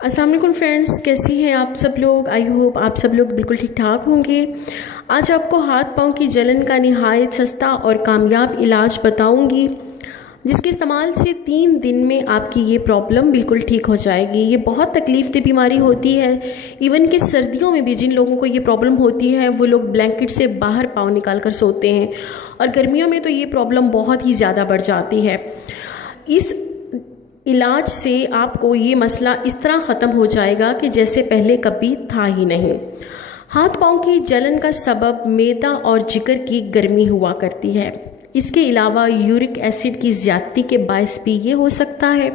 अस्सलाम वालेकुम फ्रेंड्स, कैसी हैं आप सब लोग। आई होप आप सब लोग बिल्कुल ठीक ठाक होंगे। आज आपको हाथ पाँव की जलन का निहायत सस्ता और कामयाब इलाज बताऊंगी, जिसके इस्तेमाल से 3 दिन में आपकी ये प्रॉब्लम बिल्कुल ठीक हो जाएगी। ये बहुत तकलीफ़देह बीमारी होती है। इवन कि सर्दियों में भी जिन लोगों को ये प्रॉब्लम होती है वो लोग ब्लैंकेट से बाहर पाँव निकाल कर सोते हैं, और गर्मियों में तो ये प्रॉब्लम बहुत ही ज़्यादा बढ़ जाती है। इस इलाज से आपको ये मसला इस तरह ख़त्म हो जाएगा कि जैसे पहले कभी था ही नहीं। हाथ पाँव की जलन का सबब मैदा और जिगर की गर्मी हुआ करती है। इसके अलावा यूरिक एसिड की ज़्यादती के बायस भी ये हो सकता है।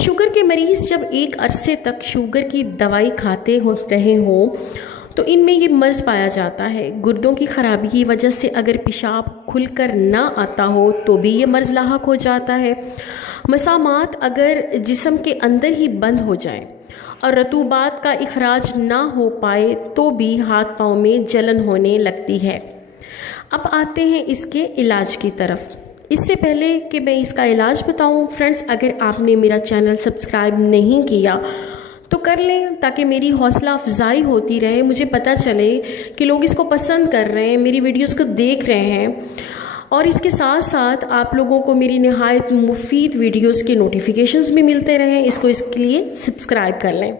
शुगर के मरीज़ जब एक अरसे तक शुगर की दवाई खाते रहे हों तो इनमें ये मर्ज़ पाया जाता है। गुर्दों की ख़राबी की वजह से अगर पेशाब खुलकर ना आता हो तो भी ये मर्ज़ लाहक हो जाता है। मसामात अगर जिस्म के अंदर ही बंद हो जाए और रतूबात का इखराज ना हो पाए तो भी हाथ पाँव में जलन होने लगती है। अब आते हैं इसके इलाज की तरफ। इससे पहले कि मैं इसका इलाज बताऊं फ्रेंड्स, अगर आपने मेरा चैनल सब्सक्राइब नहीं किया तो कर लें, ताकि मेरी हौसला अफजाई होती रहे, मुझे पता चले कि लोग इसको पसंद कर रहे हैं, मेरी वीडियोस को देख रहे हैं, और इसके साथ साथ आप लोगों को मेरी नहायत मुफीद वीडियोस के नोटिफिकेशंस भी मिलते रहें। इसके लिए सब्सक्राइब कर लें।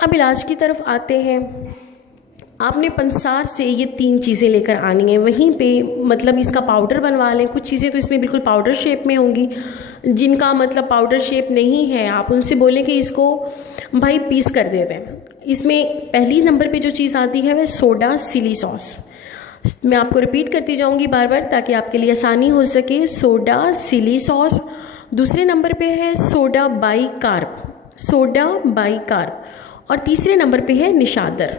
अब इलाज की तरफ आते हैं। आपने पंसार से ये 3 चीज़ें लेकर आनी है, वहीं पे मतलब इसका पाउडर बनवा लें। कुछ चीज़ें तो इसमें बिल्कुल पाउडर शेप में होंगी, जिनका मतलब पाउडर शेप नहीं है आप उनसे बोलें कि इसको भाई पीस कर दे दें। इसमें पहली नंबर पे जो चीज़ आती है वह सोडा सिली सॉस। मैं आपको रिपीट करती जाऊंगी बार बार ताकि आपके लिए आसानी हो सके। सोडा सिली सॉस। दूसरे नंबर पे है सोडा बाइकार्ब, सोडा बाइकार्ब। और तीसरे नंबर पे है निशादर।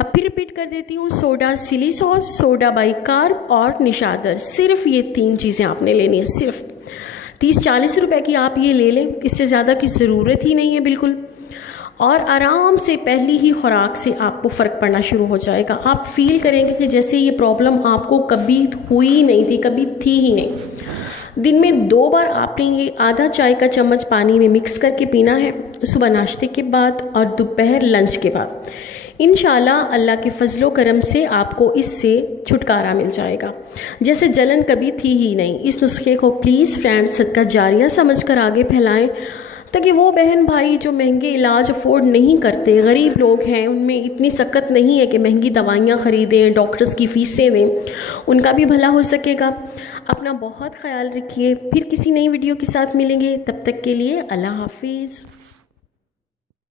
अब फिर रिपीट कर देती हूँ, सोडा सिली सॉस, सोडा बाइकार्ब और निशादर। सिर्फ ये 3 चीज़ें आपने लेनी है। सिर्फ 30-40 रुपए की आप ये ले लें, इससे ज़्यादा की ज़रूरत ही नहीं है बिल्कुल। और आराम से पहली ही खुराक से आपको फ़र्क पड़ना शुरू हो जाएगा। आप फील करेंगे कि जैसे ये प्रॉब्लम आपको कभी हुई नहीं थी, कभी थी ही नहीं। दिन में 2 बार आपने ये आधा चाय का चम्मच पानी में मिक्स करके पीना है, सुबह नाश्ते के बाद और दोपहर लंच के बाद। इंशाल्लाह अल्लाह के फजलो करम से आपको इससे छुटकारा मिल जाएगा, जैसे जलन कभी थी ही नहीं। इस नुस्खे को प्लीज़ फ्रेंड्स सदका जारिया समझकर आगे फैलाएं, ताकि वो बहन भाई जो महंगे इलाज अफोर्ड नहीं करते, गरीब लोग हैं, उनमें इतनी सकत नहीं है कि महंगी दवाइयाँ ख़रीदें, डॉक्टर्स की फ़ीसें दें, उनका भी भला हो सकेगा। अपना बहुत ख्याल रखिए। फिर किसी नई वीडियो के साथ मिलेंगे, तब तक के लिए अल्लाह हाफिज़।